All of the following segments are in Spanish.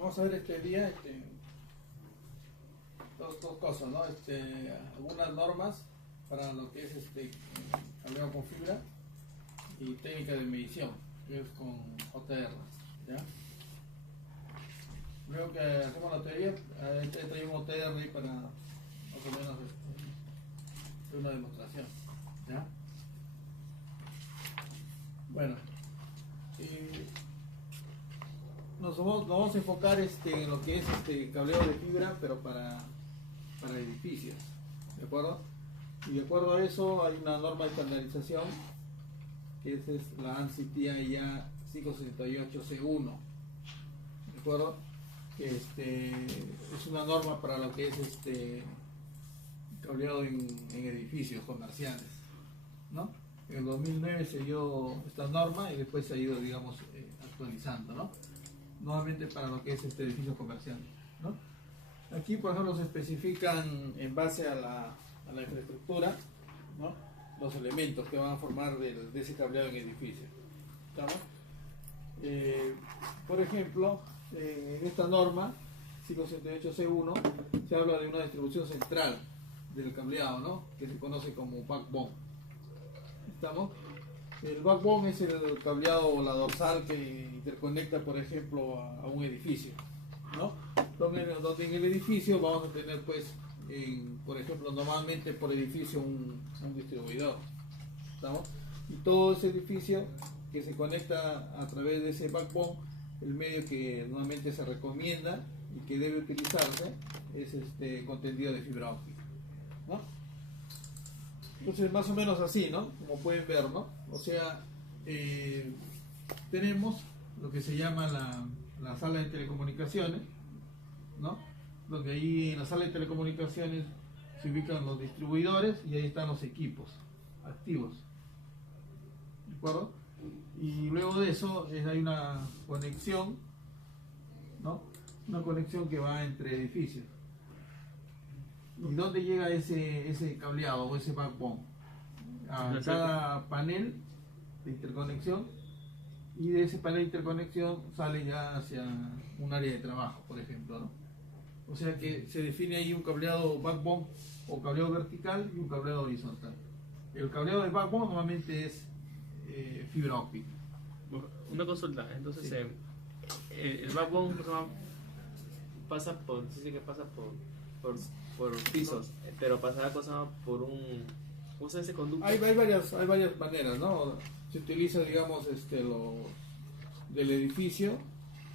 Vamos a ver este día dos cosas, ¿no? Algunas normas para lo que es cableado con fibra y técnica de medición, que es con JR, ¿ya? Luego que hacemos la teoría, traemos un OTR para más o menos una demostración, ¿ya? Bueno, nos vamos a enfocar en lo que es cableado de fibra, pero para edificios, ¿de acuerdo? Y de acuerdo a eso hay una norma de estandarización que es la ANSI TIA 568C1, ¿de acuerdo? Es una norma para lo que es cableado en edificios comerciales, ¿no? En el 2009 se dio esta norma y después se ha ido, digamos, actualizando, ¿no? Nuevamente para lo que es edificios comerciales, ¿no? Aquí, por ejemplo, se especifican en base a la infraestructura, ¿no? Los elementos que van a formar de ese cableado en edificio, ¿estamos? Por ejemplo, en esta norma 568C1 se habla de una distribución central del cableado, ¿no? Que se conoce como backbone. ¿Estamos? El backbone es el cableado o la dorsal que interconecta, por ejemplo, a un edificio, ¿no? Donde en el edificio vamos a tener, pues, por ejemplo, normalmente por edificio un distribuidor, ¿estamos? Y todo ese edificio que se conecta a través de ese backbone, el medio que normalmente se recomienda y que debe utilizarse es con tendido de fibra óptica, ¿no? Entonces, más o menos así, ¿no? Como pueden ver, ¿no? O sea, tenemos lo que se llama la sala de telecomunicaciones, ¿no? Donde ahí en la sala de telecomunicaciones se ubican los distribuidores y ahí están los equipos activos, ¿de acuerdo? Y luego de eso hay una conexión, ¿no? Una conexión que va entre edificios. ¿Y dónde llega ese cableado o ese backbone? A cada panel de interconexión, y de ese panel de interconexión sale ya hacia un área de trabajo, por ejemplo, ¿no? O sea que se define ahí un cableado backbone o cableado vertical y un cableado horizontal. El cableado de backbone normalmente es fibra óptica. Una consulta, entonces Sí. El backbone pasa por, dice que pasa por pisos, pero pasará cosa por usa ese conducto. Hay varias maneras, ¿no? Se utiliza, digamos, del edificio.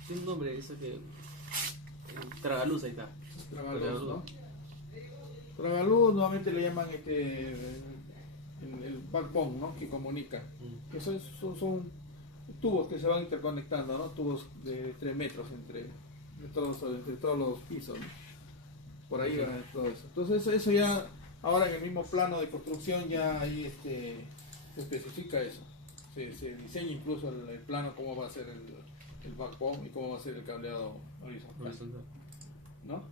Tiene un nombre, eso que tragaluz, ahí está. Tragaluz, ¿no? Tragaluz normalmente le llaman el backbone, ¿no? Que comunica. Que son tubos que se van interconectando, ¿no? Tubos de 3 metros entre todos los pisos, ¿no? Por ahí van todo eso. Entonces eso ya, ahora en el mismo plano de construcción ya ahí se especifica eso. Se diseña incluso el plano, cómo va a ser el backbone y cómo va a ser el cableado horizontal, ¿no?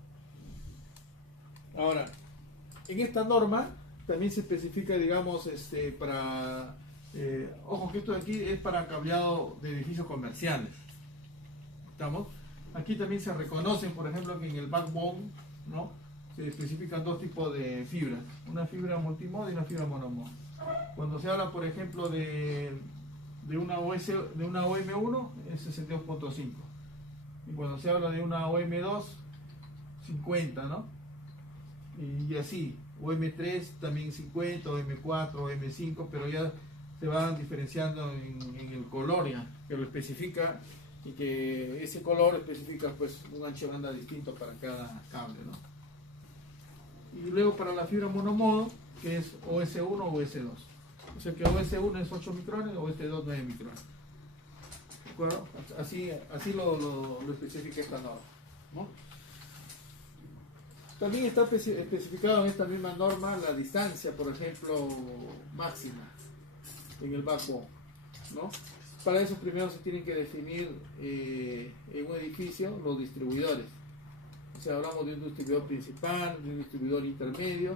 Ahora, en esta norma también se especifica, digamos, ojo que esto de aquí es para cableado de edificios comerciales, ¿estamos? Aquí también se reconocen, por ejemplo, que en el backbone, ¿no? Se especifican dos tipos de fibras, una fibra multimodo y una fibra monomodo. Cuando se habla, por ejemplo, de una OM1 es 62.5, y cuando se habla de una OM2, 50, ¿no? Y así, OM3 también 50, OM4, OM5, pero ya se van diferenciando en el color ya, que lo especifica, y que ese color especifica, pues, un ancho de banda distinto para cada cable, ¿no? Y luego para la fibra monomodo, que es OS1 o OS2. O sea que OS1 es 8 micrones, OS2 9 micrones. ¿De acuerdo? Así lo especifica esta norma, ¿no? También está especificado en esta misma norma la distancia, por ejemplo, máxima en el backbone, ¿no? Para eso primero se tienen que definir en un edificio los distribuidores. O sea, hablamos de un distribuidor principal, de un distribuidor intermedio,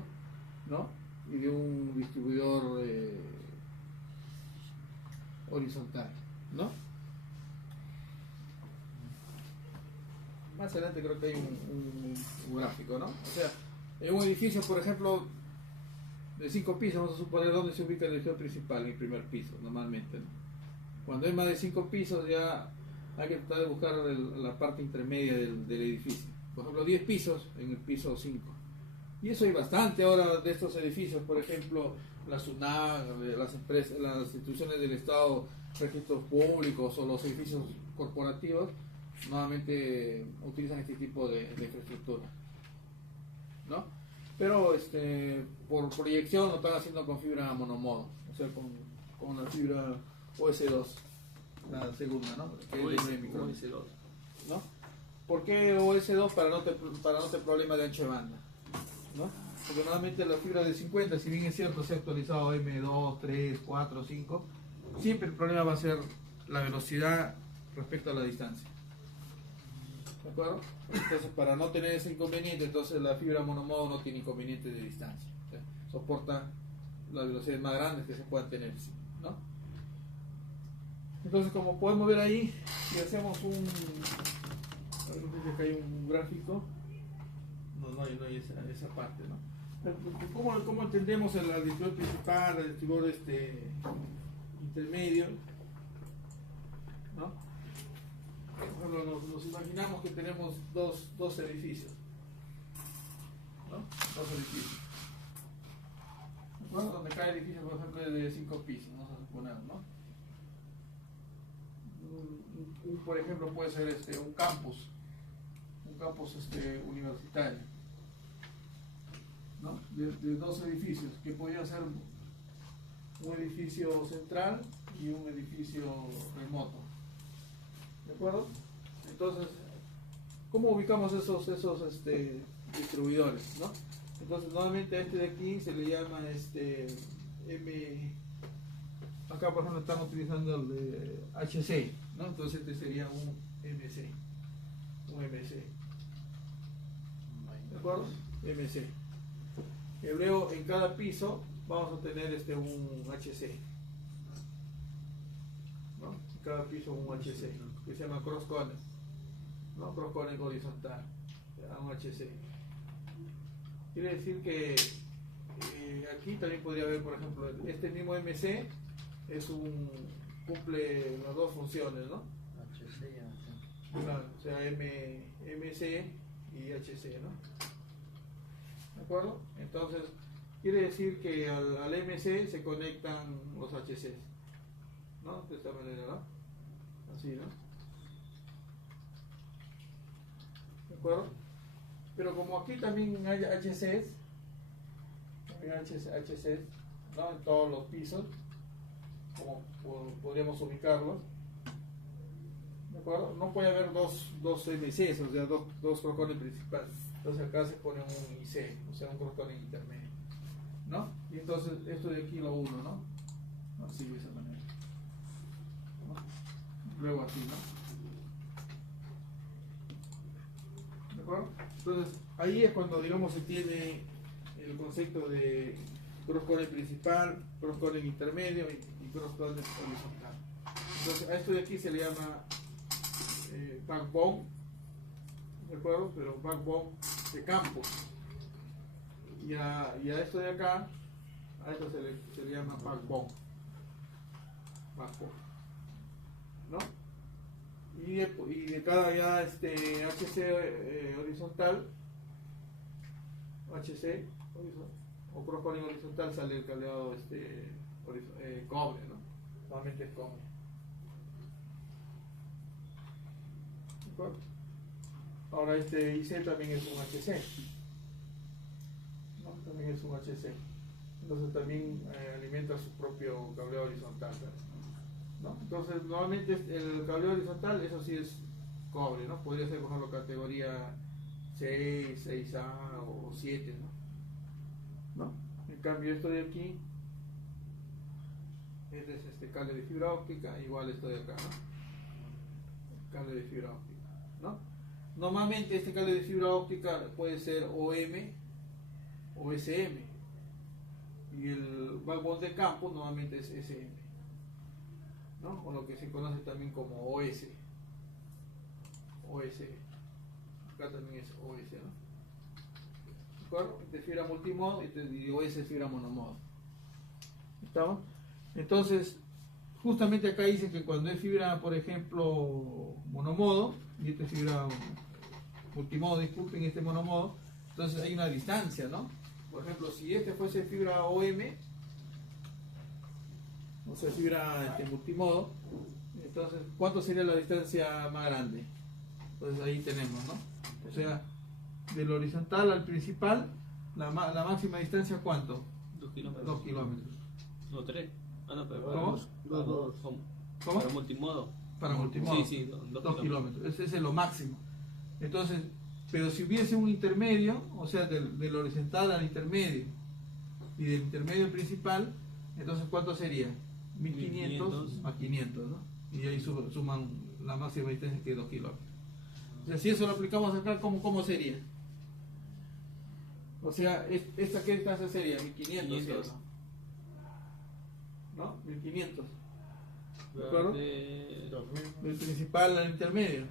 ¿no? Y de un distribuidor horizontal, ¿no? más adelante creo que hay un gráfico, ¿no? O sea, en un edificio, por ejemplo, de 5 pisos, vamos a suponer dónde se ubica el edificio principal, en el primer piso, normalmente, ¿no? Cuando hay más de 5 pisos ya hay que tratar de buscar la parte intermedia del edificio. Por ejemplo, 10 pisos en el piso 5. Y eso hay bastante ahora de estos edificios, por ejemplo, la SUNAG, las empresas, las instituciones del Estado, registros públicos o los edificios corporativos, nuevamente utilizan este tipo de infraestructura, ¿no? Pero por proyección lo están haciendo con fibra monomodo, o sea, con la fibra OS2, la segunda, ¿no? Que es de micro, OS2. ¿no? ¿Por qué OS2? Para no tener problema de ancho de banda, ¿no? Porque normalmente la fibra de 50, si bien es cierto, se ha actualizado M2, 3, 4, 5, siempre el problema va a ser la velocidad respecto a la distancia. ¿De acuerdo? Entonces, para no tener ese inconveniente, entonces la fibra monomodo no tiene inconveniente de distancia. O sea, soporta las velocidades más grandes que se puedan tener, ¿no? Entonces, como podemos ver ahí, si hacemos acá hay un gráfico, no hay esa parte, ¿no? ¿Cómo entendemos el distribuidor principal, el distribuidor intermedio? ¿No? Bueno, nos imaginamos que tenemos dos edificios, ¿no? Dos edificios. Bueno, donde cada edificio, por ejemplo, de 5 pisos, vamos a suponer, ¿no? Por ejemplo, puede ser un campus universitario, ¿no? De dos edificios, que podría ser un edificio central y un edificio remoto. ¿De acuerdo? Entonces, ¿cómo ubicamos esos distribuidores, ¿no? Entonces, nuevamente a este de aquí se le llama acá por ejemplo estamos utilizando el de HC, ¿no? Entonces este sería un MC. ¿De acuerdo? MC. Y luego en cada piso vamos a tener un HC, ¿no? En cada piso un HC, que se llama cross connect, ¿no? Cross connect horizontal, un HC. Quiere decir que aquí también podría haber, por ejemplo, este mismo MC cumple las dos funciones, ¿no? HC y HC. Claro, o sea, MC y HC, ¿no? ¿De acuerdo? Entonces, quiere decir que al MC se conectan los HCs, ¿no? De esta manera, ¿no? Así, ¿no? ¿De acuerdo? Pero como aquí también hay HCs, ¿no? En todos los pisos, como podríamos ubicarlos, ¿de acuerdo? No puede haber dos MCs, o sea, dos crocones principales. Entonces acá se pone un IC, o sea, un crocone intermedio, ¿no? Y entonces esto de aquí lo uno, ¿no? Así de esa manera, ¿no? Luego así, ¿no? ¿De acuerdo? Entonces ahí es cuando, digamos, se tiene el concepto de crocone principal, crocone intermedio y crocone horizontal. Entonces a esto de aquí se le llama backbone, ¿de acuerdo? Pero backbone de campo. Y a esto de acá, a esto se le llama backbone, ¿no? Y de cada ya HC horizontal, o crocone horizontal, sale el cableado cobre, ¿no? Normalmente es cobre. ¿De acuerdo? Ahora IC también es un HC, ¿no? También es un HC. Entonces también alimenta su propio cableado horizontal, ¿no? Entonces normalmente el cableado horizontal, eso sí es cobre, ¿no? Podría ser, por ejemplo, categoría 6, 6A o 7, ¿no? En cambio esto de aquí es cable de fibra óptica, igual esto de acá, ¿no? Cable de fibra óptica, ¿no? Normalmente este cable de fibra óptica puede ser OM o SM, y el backbone de campo normalmente es SM, ¿no? O lo que se conoce también como OS, acá también es OS, ¿no? ¿De acuerdo? Este es fibra multimodo y OS es fibra monomodo. ¿Estamos? Entonces, justamente acá dice que cuando es fibra, por ejemplo, monomodo, y esta es fibra multimodo, disculpen, este monomodo, entonces hay una distancia, ¿no? Por ejemplo, si este fuese fibra OM, o sea, fibra multimodo, entonces, ¿cuánto sería la distancia más grande? Entonces ahí tenemos, ¿no? O sea, del horizontal al principal, la máxima distancia, ¿cuánto? 2 kilómetros. 2 kilómetros. No, 3. Ah, no, pero ¿Cómo? ¿Cómo? ¿Cómo? Para multimodo. Para multimodo. Sí, 2 kilómetros. Ese es lo máximo. Entonces, pero si hubiese un intermedio, o sea, del horizontal al intermedio y del intermedio al principal, entonces ¿cuánto sería? 1500 más 500, ¿no? Y ahí suman la máxima distancia, que es 2 kilómetros. O sea, si eso lo aplicamos acá, ¿cómo sería? O sea, ¿esta qué distancia sería? 1500, ¿cierto? ¿No? 1500. ¿De acuerdo? Del principal al intermedio.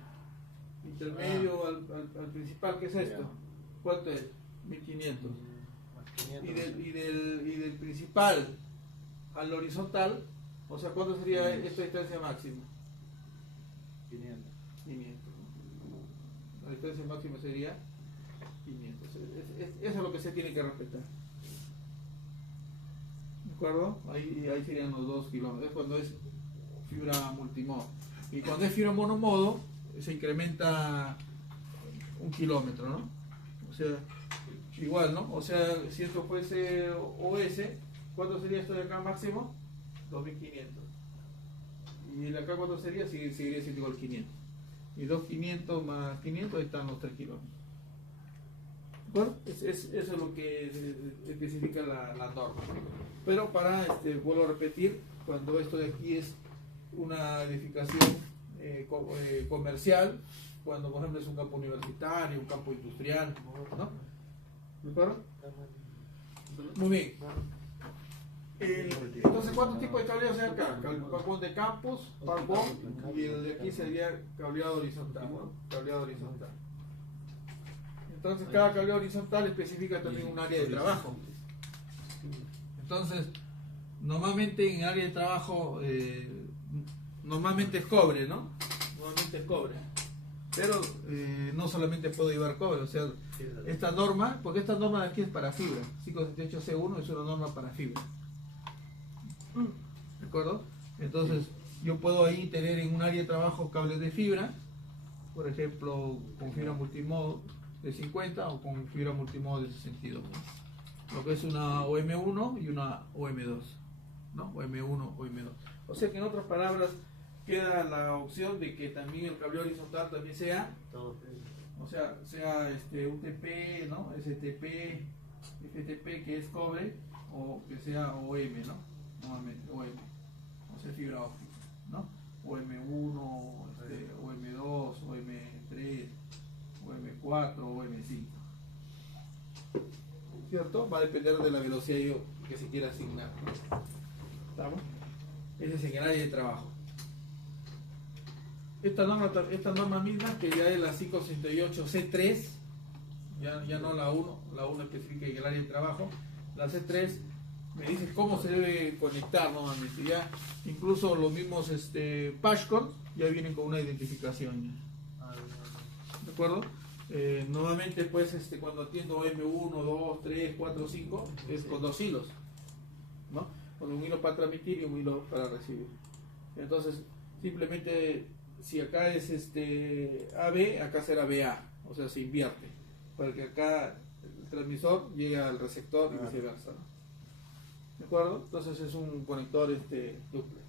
Intermedio al principal, ¿qué es esto? ¿Cuánto es? 1500. Y del principal al horizontal, o sea, ¿cuánto sería esta distancia máxima? 500. La distancia máxima sería 500. Eso es lo que se tiene que respetar. ¿De acuerdo? Ahí serían los 2 kilómetros. Es cuando es fibra multimodo. Y cuando es fibra monomodo, se incrementa 1 kilómetro, ¿no? O sea, igual, ¿no? O sea, si esto fuese OS, ¿cuánto sería esto de acá máximo? 2500. Y el acá, ¿cuánto sería? Seguiría siendo igual 500. Y 2500 más 500, ahí están los 3 kilómetros. ¿De acuerdo? Eso es lo que especifica la norma. Pero vuelvo a repetir, cuando esto de aquí es una edificación comercial, cuando por ejemplo es un campo universitario, un campo industrial, ¿no? ¿De acuerdo? Muy bien. Entonces, ¿cuántos tipos de cableados hay acá? Backbone de campus, backbone, y el de aquí sería cableado horizontal, ¿no? Cableado horizontal. Entonces, cada cableado horizontal especifica también un área de trabajo. Entonces, normalmente en el área de trabajo, normalmente es cobre, ¿no? Normalmente es cobre. Pero no solamente puedo llevar cobre, o sea, esta norma, porque esta norma de aquí es para fibra, 578C1 es una norma para fibra. ¿De acuerdo? Entonces, yo puedo ahí tener en un área de trabajo cables de fibra, por ejemplo, con fibra multimodo de 50 o con fibra multimodo de 62. Lo que es una OM1 y una OM2, ¿no? OM1, OM2. O sea que en otras palabras queda la opción de que también el cable horizontal también sea, o sea UTP, ¿no? STP, FTP, que es cobre, o que sea OM, ¿no? Normalmente OM, o sea fibra óptica, ¿no? OM1, OM2, OM3, OM4, OM5. ¿Cierto? Va a depender de la velocidad que se quiera asignar, ¿no? ¿Estamos? Ese es en el área de trabajo. Esta norma misma, que ya es la 568C3, ya no la 1, la 1 especifica en el área de trabajo, la C3 me dice cómo se debe conectar normalmente. Ya incluso los mismos patchcords ya vienen con una identificación. ¿De acuerdo? Normalmente pues cuando atiendo M1, 2, 3, 4, 5 es con 2 hilos, ¿no? Con un hilo para transmitir y un hilo para recibir. Entonces simplemente si acá es AB, acá será BA, o sea se invierte para que acá el transmisor llegue al receptor y viceversa, ¿no? ¿De acuerdo? Entonces es un conector duple.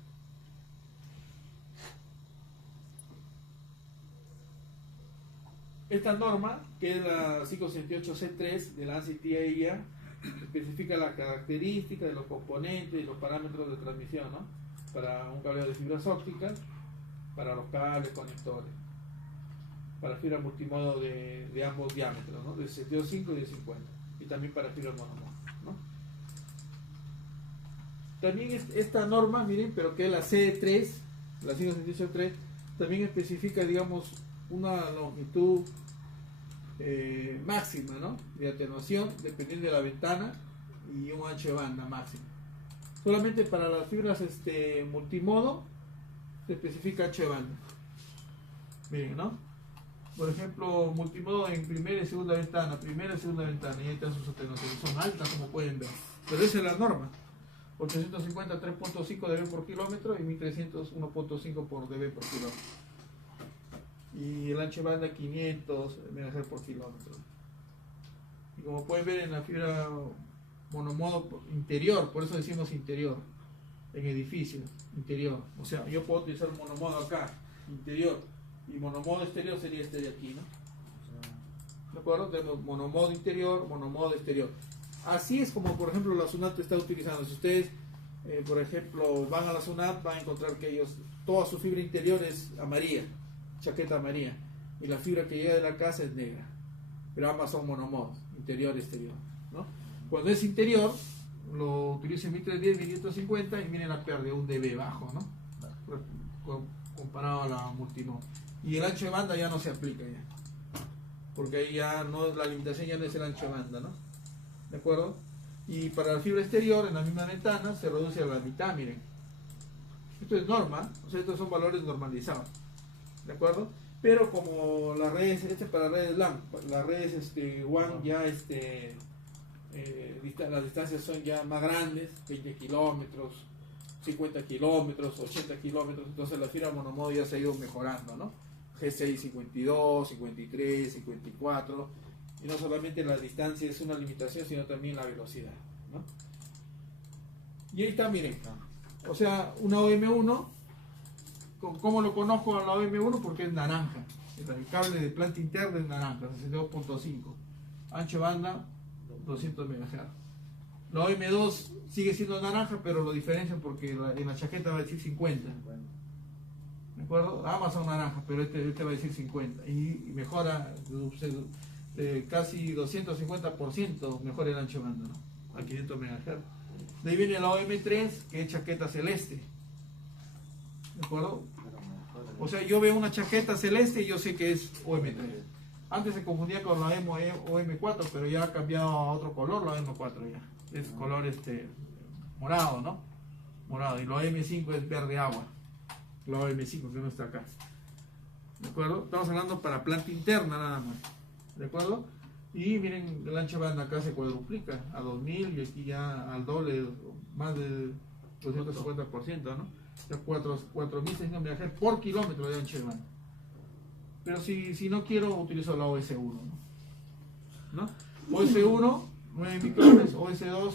Esta norma, que es la 568C3 de la ANSI TIA, especifica las características de los componentes y los parámetros de transmisión, ¿no? Para un cableado de fibras ópticas, para los cables conectores, para fibra multimodo de ambos diámetros, ¿no? De 72.5 y de 50, y también para fibra monomodo, ¿no? También esta norma, miren, pero que es la C3, la 568C3, también especifica, digamos, una longitud máxima, ¿no? De atenuación, dependiendo de la ventana, y un ancho de banda máximo. Solamente para las fibras multimodo se especifica ancho de banda. Miren, ¿no? Por ejemplo, multimodo en primera y segunda ventana, y ahí están sus atenuaciones. Son altas, como pueden ver, pero esa es la norma. 850 3.5 dB por kilómetro y 1300 1.5 por dB por kilómetro. Y el ancho de banda 500 MHz por kilómetro. Y como pueden ver en la fibra monomodo interior, por eso decimos interior, en edificios, interior. O sea, yo puedo utilizar monomodo acá, interior, y monomodo exterior sería este de aquí, ¿no? ¿De acuerdo? Tenemos monomodo interior, monomodo exterior. Así es como, por ejemplo, la SUNAT está utilizando. Si ustedes, por ejemplo, van a la SUNAT, van a encontrar que toda su fibra interior es amarilla, chaqueta amarilla, y la fibra que llega de la casa es negra. Pero ambas son monomodos, interior y exterior, ¿no? Cuando es interior, lo utilizo en 1310, 1550 y miren la pérdida, un dB bajo, ¿no? Comparado a la multimodo. Y el ancho de banda ya no se aplica ya, porque ahí ya no, la limitación ya no es el ancho de banda, ¿no? ¿De acuerdo? Y para la fibra exterior, en la misma ventana, se reduce a la mitad, miren. Esto es norma, o sea, estos son valores normalizados. ¿De acuerdo? Pero como las redes, para redes LAN, las redes WAN ya, las distancias son ya más grandes, 20 kilómetros, 50 kilómetros, 80 kilómetros, entonces la fibra monomodo ya se ha ido mejorando, ¿no? G6 52, 53, 54, y no solamente la distancia es una limitación, sino también la velocidad, ¿no? Y ahí está, miren, o sea, una OM1, ¿cómo lo conozco a la OM1? Porque es naranja, el cable de planta interna es naranja, 62.5, ancho de banda 200 MHz. La OM2 sigue siendo naranja, pero lo diferencia porque en la chaqueta va a decir 50. ¿De acuerdo? Ambas son naranjas, pero este va a decir 50. Y mejora casi 250%, mejora el ancho de banda, ¿no? A 500 MHz. De ahí viene la OM3, que es chaqueta celeste. ¿De acuerdo? O sea, yo veo una chaqueta celeste y yo sé que es OM3. Antes se confundía con la OM4, pero ya ha cambiado a otro color, la OM4 ya. Es color morado, ¿no? Morado. Y la OM5 es verde agua. La OM5 que no está acá. ¿De acuerdo? Estamos hablando para planta interna nada más. ¿De acuerdo? Y miren, el ancho de banda acá se cuadruplica a 2000 y aquí ya al doble, más del 250%, ¿no? Ya 4600 MHz por kilómetro de ancho de banda. Pero si no quiero, utilizo la OS1, ¿no? OS1, 9 micrones, OS2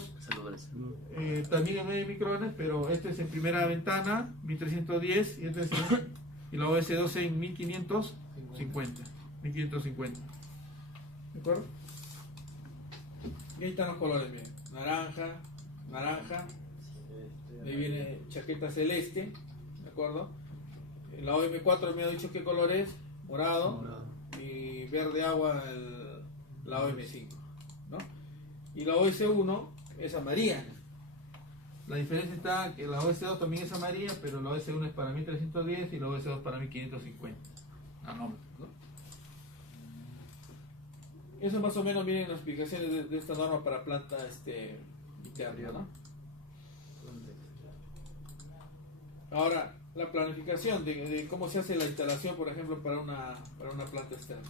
también es 9 micrones, pero este es en primera ventana, 1310, y la OS2 en 1550. ¿De acuerdo? Y ahí están los colores, bien. Naranja, ahí viene chaqueta celeste, ¿de acuerdo? La OM4 me ha dicho qué color es, morado. Y verde agua la OM5, ¿no? Y la OS1 es amarilla. La diferencia está que la OS2 también es amarilla, pero la OS1 es para 1310 y la OS2 para 1550 nanómetros, ¿no? Eso más o menos vienen las explicaciones de esta norma para planta interna, ¿no? Ahora, la planificación de cómo se hace la instalación, por ejemplo, para una planta externa.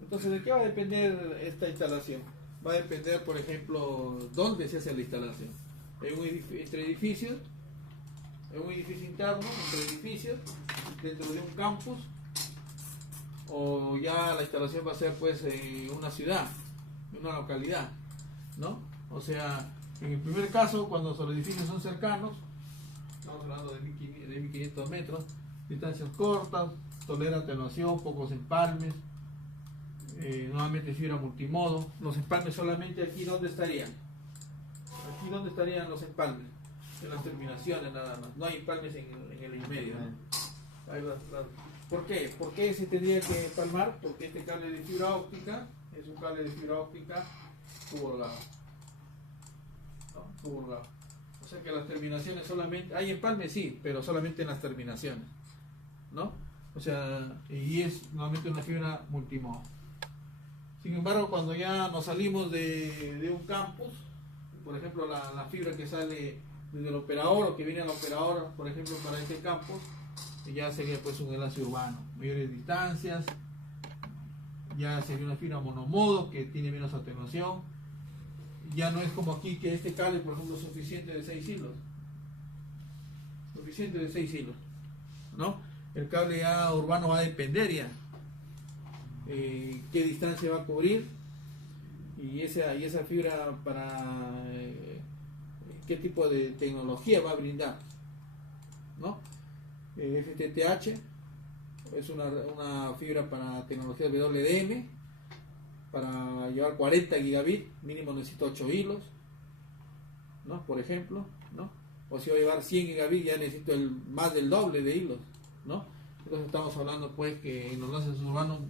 Entonces, ¿de qué va a depender esta instalación? Va a depender, por ejemplo, dónde se hace la instalación. Entre edificios, en un edificio interno, entre edificios, dentro de un campus, o ya la instalación va a ser pues en una ciudad, en una localidad, ¿no? O sea, en el primer caso, cuando los edificios son cercanos, estamos hablando de 1500 metros, distancias cortas, tolera atenuación, pocos empalmes, nuevamente fibra multimodo. Los empalmes solamente aquí, ¿dónde estarían? Aquí, ¿dónde estarían los empalmes? En las terminaciones nada más, no hay empalmes en el medio, ¿no? Ahí va. ¿Por qué? ¿Por qué se tendría que empalmar? Porque este cable de fibra óptica es un cable de fibra óptica tubo lado, ¿no? Tubo lado. O sea que las terminaciones solamente, hay empalme sí, pero solamente en las terminaciones, ¿no? O sea, y es nuevamente una fibra multimodo. embargo, cuando ya nos salimos de un campus, por ejemplo, la fibra que sale desde el operador o que viene al operador, por ejemplo, para este campus, ya sería pues un enlace urbano, mayores distancias, ya sería una fibra monomodo que tiene menos atenuación. Ya no es como aquí que este cable, por ejemplo, es suficiente de 6 hilos. Suficiente de 6 hilos, ¿no? El cable ya urbano va a depender ya qué distancia va a cubrir y esa fibra para qué tipo de tecnología va a brindar, ¿no? FTTH es una fibra para tecnología WDM, para llevar 40 gigabits mínimo necesito 8 hilos, ¿no? Por ejemplo, ¿no? O si voy a llevar 100 gigabits ya necesito más del doble de hilos, ¿no? Entonces estamos hablando pues que en los enlaces urbanos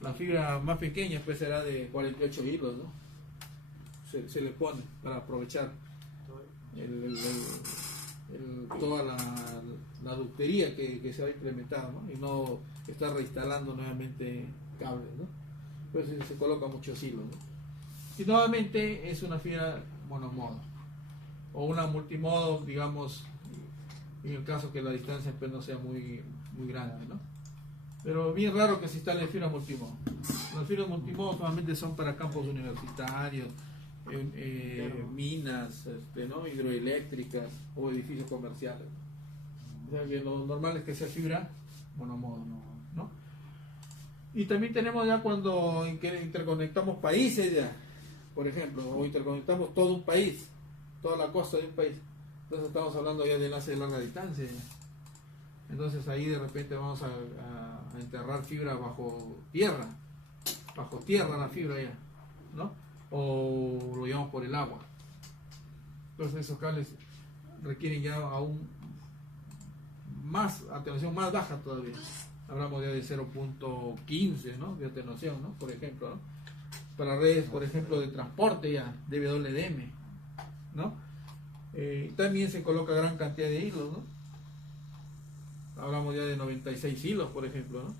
la fibra más pequeña pues será de 48 hilos, ¿no? Se le pone para aprovechar toda la ductería que se va a implementar, ¿no? Y no estar reinstalando nuevamente cables, ¿no? Entonces se coloca muchos hilos, ¿no? Y nuevamente es una fibra monomodo o una multimodo, digamos, en el caso que la distancia pues no sea muy grande, ¿no? Pero bien raro que se instalen fibras multimodo. Las fibras multimodo solamente son para campos universitarios, minas, ¿no? Hidroeléctricas o edificios comerciales. O sea que lo normal es que sea fibra monomodo, ¿no? Y también tenemos ya cuando interconectamos países ya, por ejemplo, o interconectamos todo un país, toda la costa de un país. Entonces estamos hablando ya de enlace de larga distancia ya. Entonces ahí de repente vamos a enterrar fibra bajo tierra la fibra ya, ¿no? O lo llevamos por el agua. Entonces esos cables requieren ya aún más atenuación, más baja todavía. Hablamos ya de 0.15, ¿no? De atenuación, ¿no? Por ejemplo, ¿no? Para redes, por ejemplo, de transporte ya, de WDM, ¿no? También se coloca gran cantidad de hilos, ¿no? Hablamos ya de 96 hilos, por ejemplo, ¿no?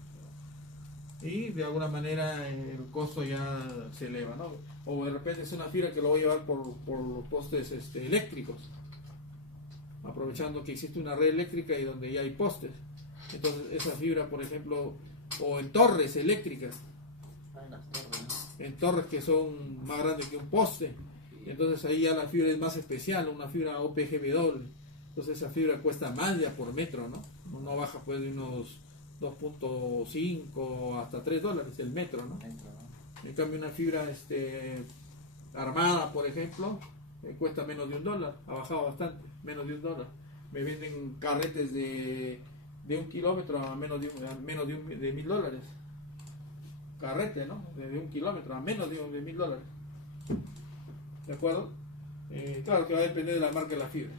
Y de alguna manera el costo ya se eleva, ¿no? O de repente es una fibra que lo voy a llevar por los postes eléctricos, aprovechando que existe una red eléctrica y donde ya hay postes. Entonces esa fibra, por ejemplo, o en torres eléctricas, en torres que son más grandes que un poste, entonces ahí ya la fibra es más especial, una fibra OPGW. Entonces esa fibra cuesta más ya por metro, ¿no? No baja pues de unos 2.5 hasta $3 el metro, ¿no? En cambio una fibra armada, por ejemplo, cuesta menos de $1, ha bajado bastante, menos de $1. Me venden carretes de 1 kilómetro a menos de $1.000. Carrete, ¿no? De 1 kilómetro a menos de $1.000. ¿De acuerdo? Claro que va a depender de la marca de la fibra,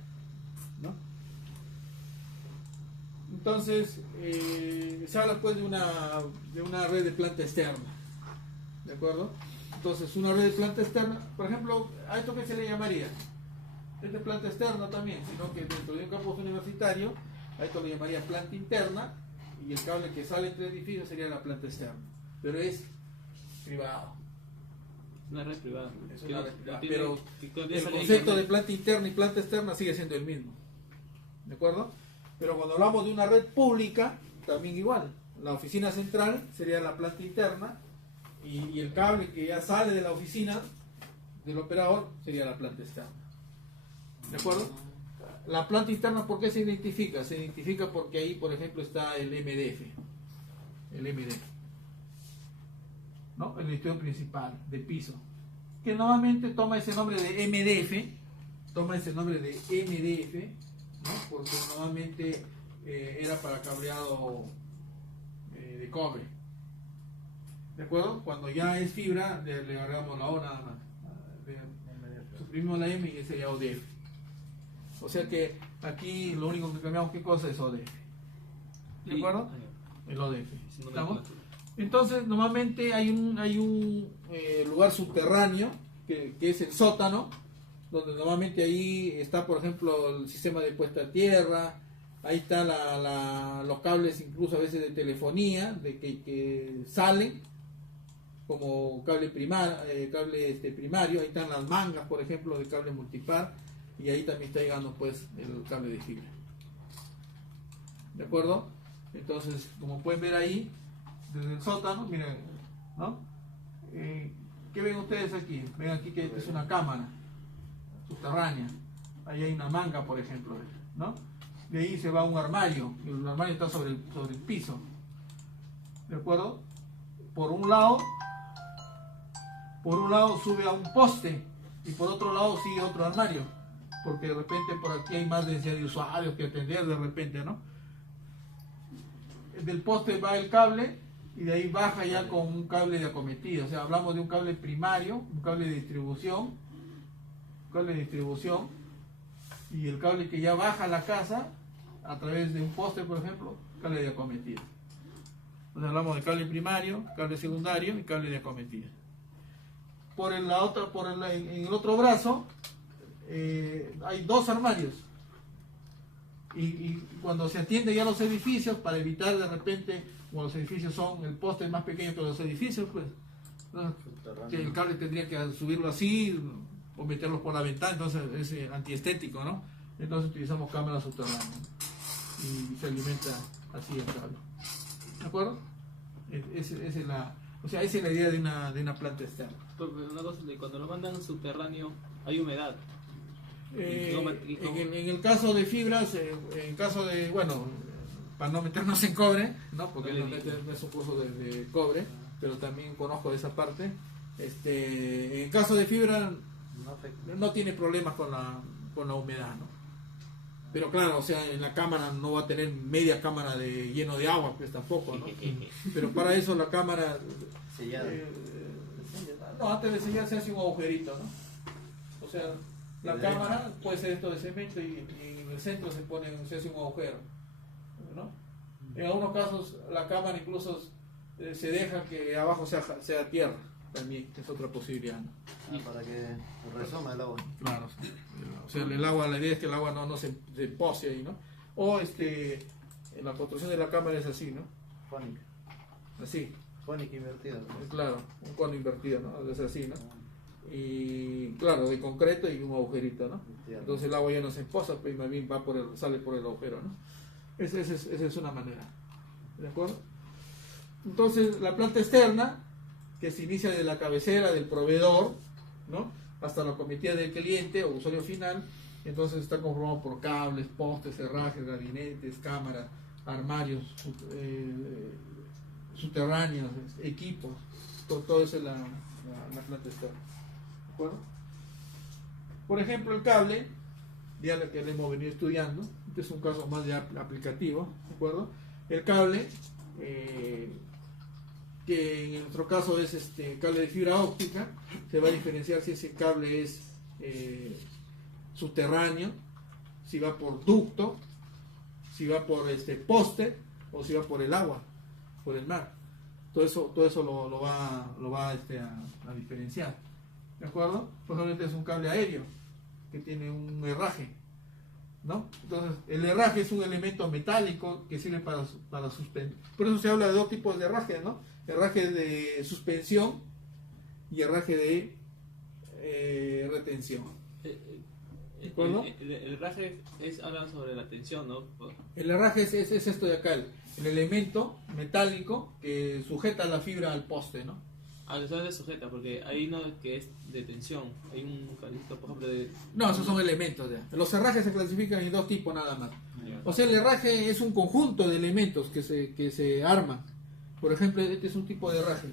¿no? Entonces, se habla pues de una red de planta externa, ¿de acuerdo? Entonces, una red de planta externa, por ejemplo, ¿a esto qué se le llamaría? Es de planta externa también, sino que dentro de un campus universitario, a esto le llamaría planta interna, y el cable que sale entre edificios sería la planta externa, pero es privado. Una red privada. Es una red privada, pero el concepto de planta interna y planta externa sigue siendo el mismo, ¿de acuerdo? Pero cuando hablamos de una red pública, también igual. La oficina central sería la planta interna y el cable que ya sale de la oficina del operador sería la planta externa. ¿De acuerdo? La planta interna, ¿por qué se identifica? Se identifica porque ahí, por ejemplo, está el MDF. El MDF, ¿no? El distribuidor principal de piso. Que normalmente toma ese nombre de MDF. ¿No? Porque normalmente era para cableado de cobre, ¿de acuerdo? Cuando ya es fibra le agregamos la O nada más, suprimimos la M y ese ya ODF. O sea que aquí lo único que cambiamos, ¿qué cosa es ODF? ¿De acuerdo? El ODF. ¿Estamos? Entonces normalmente hay un lugar subterráneo que es el sótano, donde normalmente ahí está, por ejemplo, el sistema de puesta a tierra, ahí están los cables incluso a veces de telefonía, que salen como cable primario, ahí están las mangas, por ejemplo, de cable multipar, y ahí también está llegando pues el cable de fibra. ¿De acuerdo? Entonces, como pueden ver ahí, desde el sótano, miren, ¿no? ¿Qué ven ustedes aquí? Ven aquí que es una cámara subterránea. Ahí hay una manga, por ejemplo, ¿no? De ahí se va un armario, y el armario está sobre el piso. ¿De acuerdo? Por un lado sube a un poste y por otro lado sigue otro armario, porque de repente por aquí hay más densidad de usuarios que atender de repente, ¿no? Del poste va el cable y de ahí baja ya con un cable de acometida, o sea, hablamos de un cable primario, un cable de distribución, y el cable que ya baja a la casa a través de un poste, por ejemplo, cable de acometida. Entonces hablamos de cable primario, cable secundario y cable de acometida. En el otro brazo hay dos armarios. Y cuando se atiende ya los edificios, para evitar de repente, como los edificios el poste es más pequeño que los edificios, pues ¿no? Que el cable tendría que subirlo así o meterlos por la ventana, entonces es antiestético, ¿no? Entonces utilizamos cámaras subterráneas y se alimenta así el cable. ¿De acuerdo? Esa es la idea de una planta externa. Una cosa, cuando lo mandan subterráneo hay humedad. En el caso de fibras, en caso de, bueno, para no meternos en cobre, ¿no? Porque no es un curso de cobre, pero también conozco esa parte. En el caso de fibra no tiene problemas con la humedad, ¿no? Pero claro, o sea, en la cámara no va a tener media cámara lleno de agua, pues tampoco, ¿no? Pero para eso la cámara sellada. No, antes de sellar se hace un agujerito, ¿no? O sea, la cámara puede ser esto de cemento y en el centro se hace un agujero, ¿no? En algunos casos la cámara incluso se deja que abajo sea tierra, también es otra posibilidad, ¿no? Para que resuma el agua. Claro, o sea, el agua, la idea es que el agua no se pose ahí, ¿no? O en la construcción de la cámara es así, ¿no? Fónica. Así. Fónica invertida, ¿no? Claro, un cono invertido, ¿no? Es así, ¿no? Y claro, de concreto y un agujerito, ¿no? Entonces el agua ya no se posa, pues más bien sale por el agujero, ¿no? Esa es una manera, ¿de acuerdo? Entonces la planta externa, que se inicia de la cabecera del proveedor, ¿no? Hasta la cometida del cliente o usuario final, entonces está conformado por cables, postes, herrajes, gabinetes, cámaras, armarios, subterráneos, equipos, todo eso es la planta externa. ¿De acuerdo? Por ejemplo, el cable, ya lo que le hemos venido estudiando, este es un caso más ya aplicativo, ¿de acuerdo? El cable, que en nuestro caso es cable de fibra óptica, se va a diferenciar si ese cable es subterráneo, si va por ducto, si va por poste o si va por el agua, por el mar. Todo eso lo va a diferenciar. ¿De acuerdo? Por ejemplo, este es un cable aéreo que tiene un herraje, ¿no? Entonces, el herraje es un elemento metálico que sirve para suspender. Por eso se habla de dos tipos de herrajes, ¿no? Herraje de suspensión y herraje de retención. ¿De acuerdo? El herraje habla sobre la tensión, ¿no? El herraje es esto de acá, el elemento metálico que sujeta la fibra al poste, ¿no? Eso es de sujeta, porque hay uno que es de tensión. Hay un cablito, por ejemplo, de... No, esos son elementos ya. Los herrajes se clasifican en dos tipos nada más. Ya. O sea, el herraje es un conjunto de elementos que se arman. Por ejemplo, este es un tipo de herraje.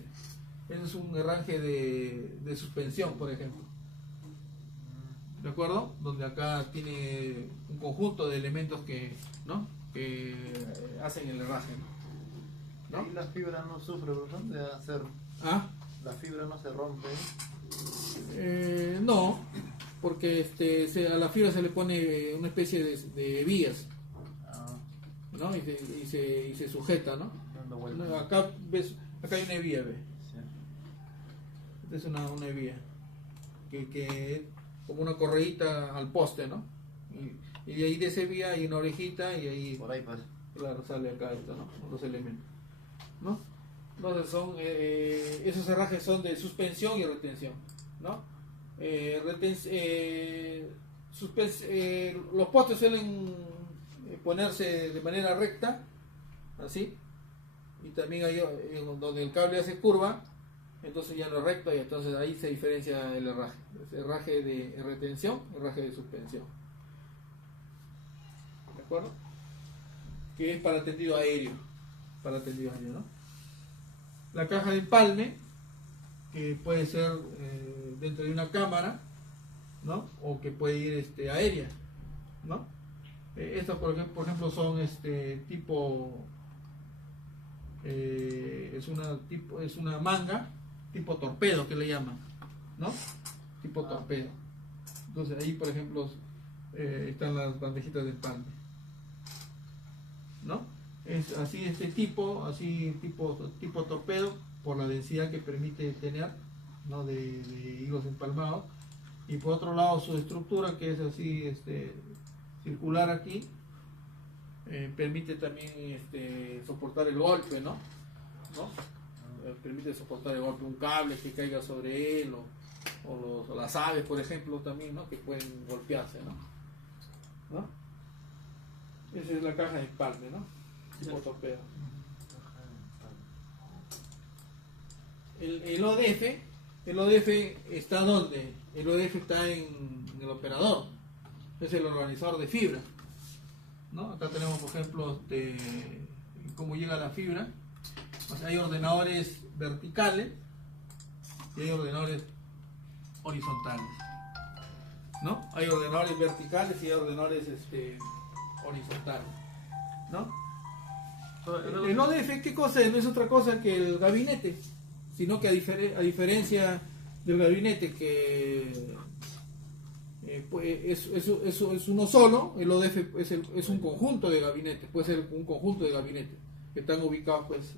Este es un herraje de suspensión, por ejemplo. ¿De acuerdo? Donde acá tiene un conjunto de elementos que hacen el herraje, ¿no? Y la fibra no sufre, ¿verdad? De hacer... ¿Ah? La fibra no se rompe. No, porque a la fibra se le pone una especie de vías, ¿no? Y se sujeta, ¿no? Dando vueltas. Acá hay una vía, ¿ves? Sí. Esta es una vía que es como una correíta al poste, ¿no? Y de ahí de esa vía hay una orejita y ahí, Por ahí pasa. claro, sale acá esto, ¿no? Los elementos, ¿no? Entonces esos herrajes son de suspensión y retención, ¿no? Los postes suelen ponerse de manera recta, así, y también hay donde el cable hace curva, entonces ya no es recto, y entonces ahí se diferencia el herraje de retención, herraje de suspensión, ¿de acuerdo? Que es para tendido aéreo, ¿no? La caja de empalme, que puede ser dentro de una cámara, ¿no? O que puede ir aérea, ¿no? Estas por ejemplo son tipo es una manga tipo torpedo que le llaman, ¿no? Tipo torpedo. Entonces ahí por ejemplo están las bandejitas de empalme, ¿no? Es así tipo torpedo, por la densidad que permite tener, ¿no? de hilos empalmados, y por otro lado su estructura, que es así circular aquí, permite también soportar el golpe, ¿no? Permite soportar el golpe, un cable que caiga sobre él, o las aves, por ejemplo, también, ¿no? Que pueden golpearse, ¿no? Esa es la caja de empalme, ¿no? Tipo torpedo. El ODF está ¿dónde? El ODF está en el operador, es el organizador de fibra, ¿no? Acá tenemos por ejemplo cómo llega la fibra. O sea, hay ordenadores verticales y hay ordenadores horizontales, ¿no? Hay ordenadores verticales y hay ordenadores horizontales, ¿no? El ODF, ¿qué cosa es? No es otra cosa que el gabinete, sino que a diferencia del gabinete que pues es uno solo, el ODF es un conjunto de gabinetes, puede ser un conjunto de gabinetes que están ubicados, pues,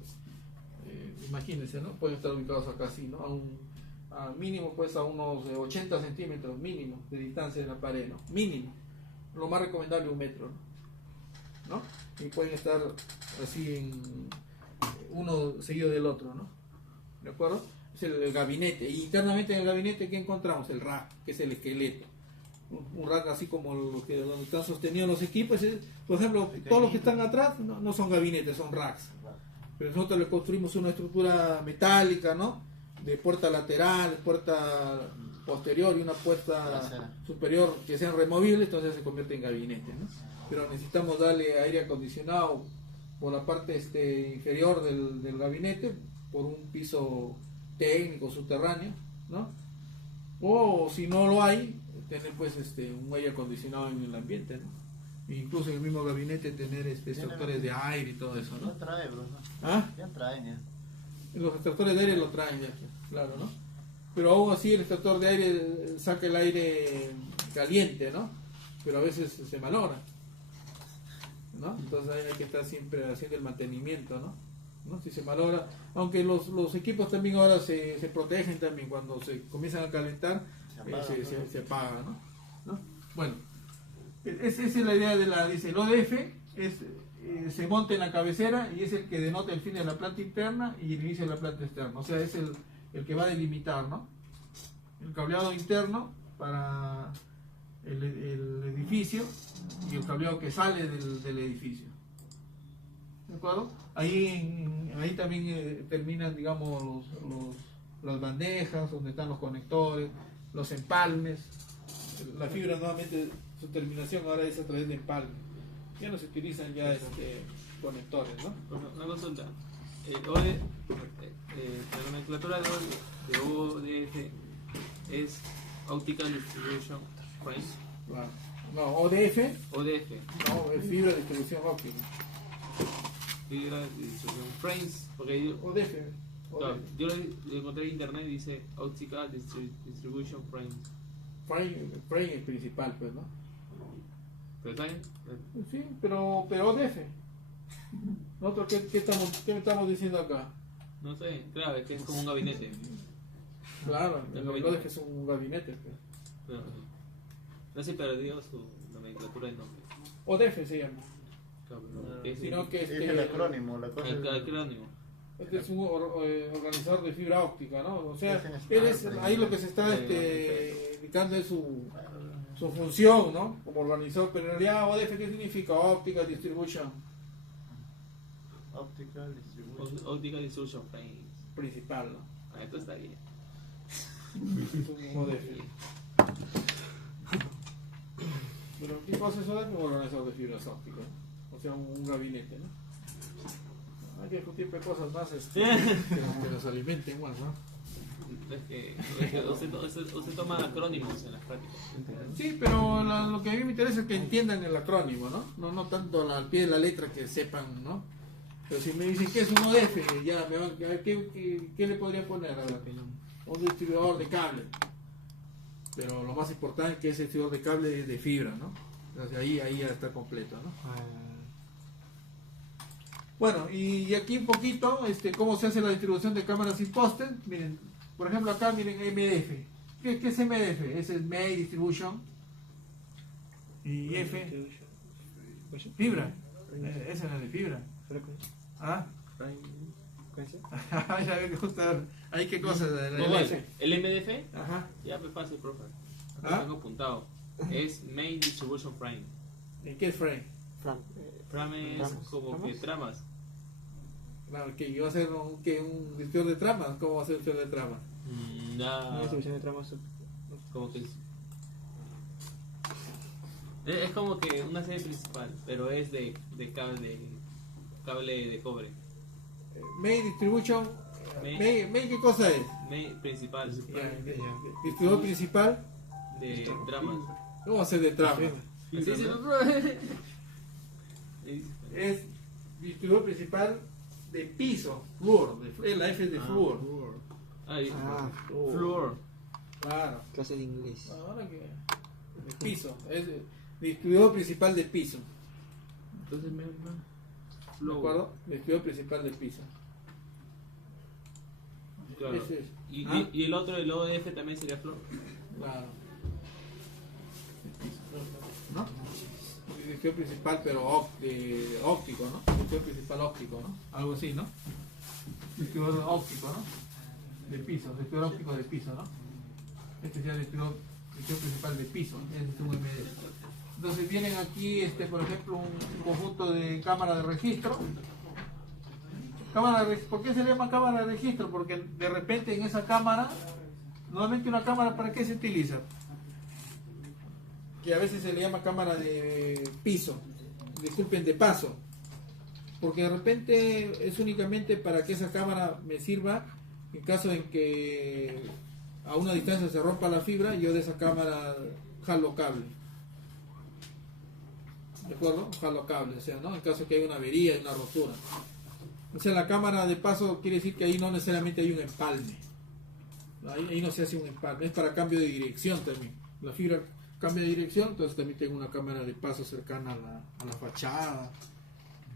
imagínense, ¿no? Pueden estar ubicados acá así, ¿no? A mínimo, pues, a unos 80 centímetros mínimo de distancia de la pared, ¿no? Mínimo. Lo más recomendable 1 metro, ¿no? Y pueden estar así uno seguido del otro, ¿no? ¿De acuerdo? Es el gabinete. Y internamente en el gabinete, ¿qué encontramos? El rack, que es el esqueleto. Un rack así como donde están sostenidos los equipos. Por ejemplo, todos los que están atrás no son gabinetes, son racks. Pero nosotros le construimos una estructura metálica, ¿no? De puerta lateral, puerta posterior y una puerta superior que sean removibles, entonces se convierte en gabinete, ¿no? Pero necesitamos darle aire acondicionado por la parte inferior del gabinete, por un piso técnico subterráneo, ¿no? O si no lo hay, tener pues un aire acondicionado en el ambiente, ¿no? E incluso en el mismo gabinete tener extractores de aire y todo eso, ¿no? Ya trae, bro. ¿Ah? Ya traen, ya. Los extractores de aire lo traen ya, claro, ¿no? Pero aún así el extractor de aire saca el aire caliente, ¿no? Pero a veces se malogra, ¿no? Entonces hay que estar siempre haciendo el mantenimiento, ¿no? Si se malogra, aunque los equipos también ahora se protegen también, cuando se comienzan a calentar se apaga, ¿no? Bueno, esa es la idea dice el ODF se monta en la cabecera y es el que denota el fin de la planta interna y el inicio de la planta externa, o sea, es el que va a delimitar, ¿no? El cableado interno para el edificio y el cableado que sale del edificio, ¿de acuerdo? Ahí también terminan, digamos, las bandejas donde están los conectores, los empalmes. La fibra nuevamente su terminación ahora es a través de empalme, ya no se utilizan ya conectores, ¿no? Una consulta. La nomenclatura de ODF es Optical Distribution Frame. No, ODF. ODF. No, es fibra de distribución óptica. Fibra de distribución frames. Porque ODF. claro, yo lo encontré en internet y dice Optical Distribution Frames. Frame es principal, pues, ¿no? ¿Pero está bien? Sí, pero ODF. Nosotros, ¿qué estamos diciendo acá? No sé, claro, es que es como un gabinete. Claro, el ODF es un gabinete. Pues. Pero, no se perdió su nomenclatura de nombre. ODF se llama. Claro, Ah, pero, Sino que Es el acrónimo, la cosa. el acrónimo. Este es un organizador de fibra óptica, ¿no? O sea, Ese ahí lo que se está indicando es su función, ¿no? Como organizador, pero en realidad ODF, ¿qué significa? Optical Distribution Optical Distribution. Optical Distribution Frame. principal, ¿no? Ah, esto está bien. Es un ODF. Pero ¿qué cosa es ODF? Un organizador de fibras ópticas, ¿no? O sea, un gabinete, ¿no? Hay que discutir cosas más que nos alimenten más, ¿no? Es que usted toma acrónimos en las prácticas. Sí, pero lo que a mí me interesa es que entiendan el acrónimo, ¿no? No tanto al pie de la letra que sepan, ¿no? Pero si me dicen que es un ODF, ya me van a ver ¿qué le podría poner? A ver, un distribuidor de cable. Pero lo más importante es que ese distribuidor de cable es de fibra, ¿no? Entonces ahí ya está completo, ¿no? Bueno, y aquí un poquito, cómo se hace la distribución de cámaras sin póster. Miren, por ejemplo acá, miren, MDF. ¿Qué es MDF? Ese es Main Distribution. Y F, fibra. Esa es la de fibra. ¿Ah? Ya ve que justo, hay qué cosas. El MDF, Ajá. ya me pasa el profe. Acá ¿Ah? tengo apuntado. Es Main Distribution Frame. ¿En qué es frame? Frame es como que tramas. Claro, que iba a ser un distribuidor de tramas. ¿Cómo va a ser un distribuidor de tramas? Una distribución de tramas. Como que es como que una serie principal, pero es de cable de cobre. Main Distribution. Main- Main, ¿qué cosa es? Main principal Distribuidor principal. de tramas. ¿Cómo va a ser de tramas? Así dice el profe. Es distribuidor principal de piso, flúor, la F es de flúor. Fluor. Claro. Clase de inglés. Ahora que de piso, es distribuidor principal de piso. Entonces ¿De acuerdo? Distribuidor principal de piso. Claro. Ese es. Y el otro, el ODF también sería Fluor. Claro. ¿No? Distribuidor principal, pero óptico, ¿no? Distribuidor principal óptico, ¿no? Algo así, ¿no? Distribuidor óptico, ¿no? De piso, distribuidor óptico de piso, ¿no? Este sería el distribuidor principal de piso, ese es un MD. Entonces vienen aquí, por ejemplo, un conjunto de cámara de registro. ¿Por qué se le llama cámara de registro? Porque de repente en esa cámara, normalmente una cámara, ¿para qué se utiliza? Que a veces se le llama cámara de piso, disculpen, de paso, porque de repente es únicamente para que esa cámara me sirva en caso en que a una distancia se rompa la fibra, yo de esa cámara jalo cable, ¿de acuerdo? Jalo cable, o sea, ¿no? En caso que haya una avería y una rotura. O sea, la cámara de paso quiere decir que ahí no necesariamente hay un empalme, ahí no se hace un empalme, es para cambio de dirección también, la fibra cambia de dirección, entonces también tengo una cámara de paso cercana a la fachada,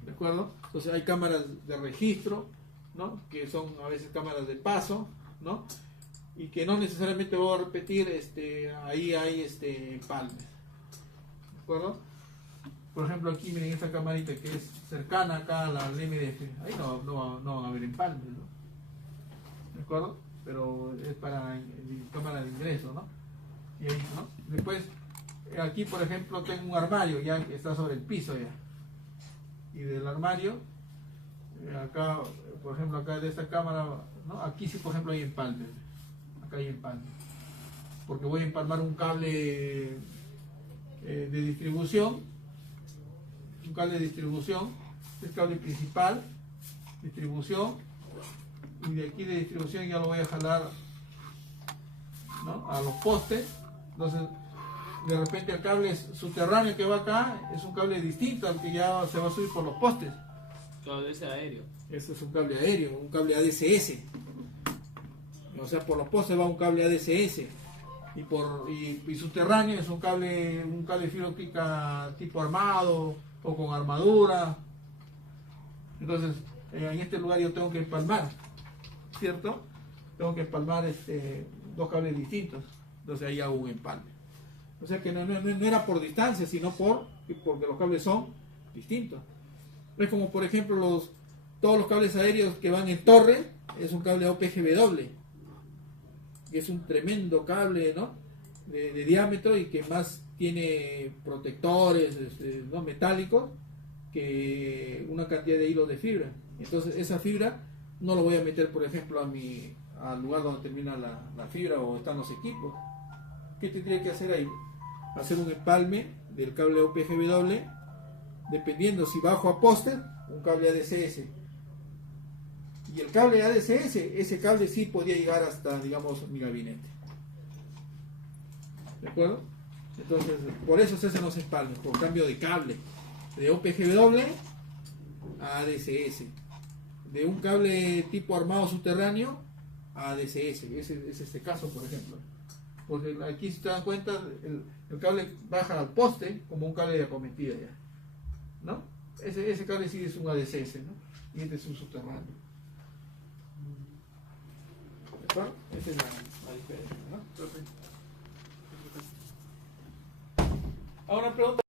¿de acuerdo? Entonces hay cámaras de registro, ¿no? Que son a veces cámaras de paso, ¿no? Y que no necesariamente voy a repetir, ahí hay empalmes, ¿de acuerdo? Por ejemplo aquí miren esta camarita que es cercana acá a la MDF, ahí no van a haber empalmes, ¿no? ¿De acuerdo? Pero es para cámara de ingreso, ¿no? Y ahí, ¿no? Después, aquí por ejemplo tengo un armario ya que está sobre el piso ya. Y del armario, acá, por ejemplo, acá de esta cámara, ¿no? Aquí sí, por ejemplo, hay empalme. Acá hay empalme. Porque voy a empalmar un cable de distribución. Un cable de distribución. Este es el cable principal, distribución. Y de aquí de distribución ya lo voy a jalar, ¿no? A los postes. Entonces, de repente el cable subterráneo que va acá es un cable distinto al que ya se va a subir por los postes. Claro, ese aéreo. Este es un cable aéreo, un cable ADSS. O sea, por los postes va un cable ADSS. Y subterráneo es un cable fibra óptica tipo armado o con armadura. Entonces, en este lugar yo tengo que empalmar, ¿cierto? Tengo que empalmar dos cables distintos. Entonces ahí hago un empalme. O sea que no era por distancia, sino porque los cables son distintos. Es como por ejemplo todos los cables aéreos que van en torre es un cable OPGW, que es un tremendo cable, ¿no? de diámetro y que más tiene protectores, ¿no? metálicos, que una cantidad de hilos de fibra. Entonces esa fibra no lo voy a meter, por ejemplo, al lugar donde termina la fibra o están los equipos. ¿Qué tendría que hacer ahí? Hacer un empalme del cable OPGW, dependiendo si bajo a póster, un cable ADCS. Y el cable ADCS, ese cable sí podía llegar hasta, digamos, mi gabinete. ¿De acuerdo? Entonces, por eso se hacen los empalmes, por cambio de cable, de OPGW a ADCS, de un cable tipo armado subterráneo a ADCS. Ese es este caso, por ejemplo. Porque aquí, si te das cuenta, el cable baja al poste como un cable de acometida ya, ¿no? Ese cable sí es un ADCS, ¿no? Y este es un subterráneo. ¿De acuerdo? Esa es la diferencia, ¿no? Ahora una pregunta.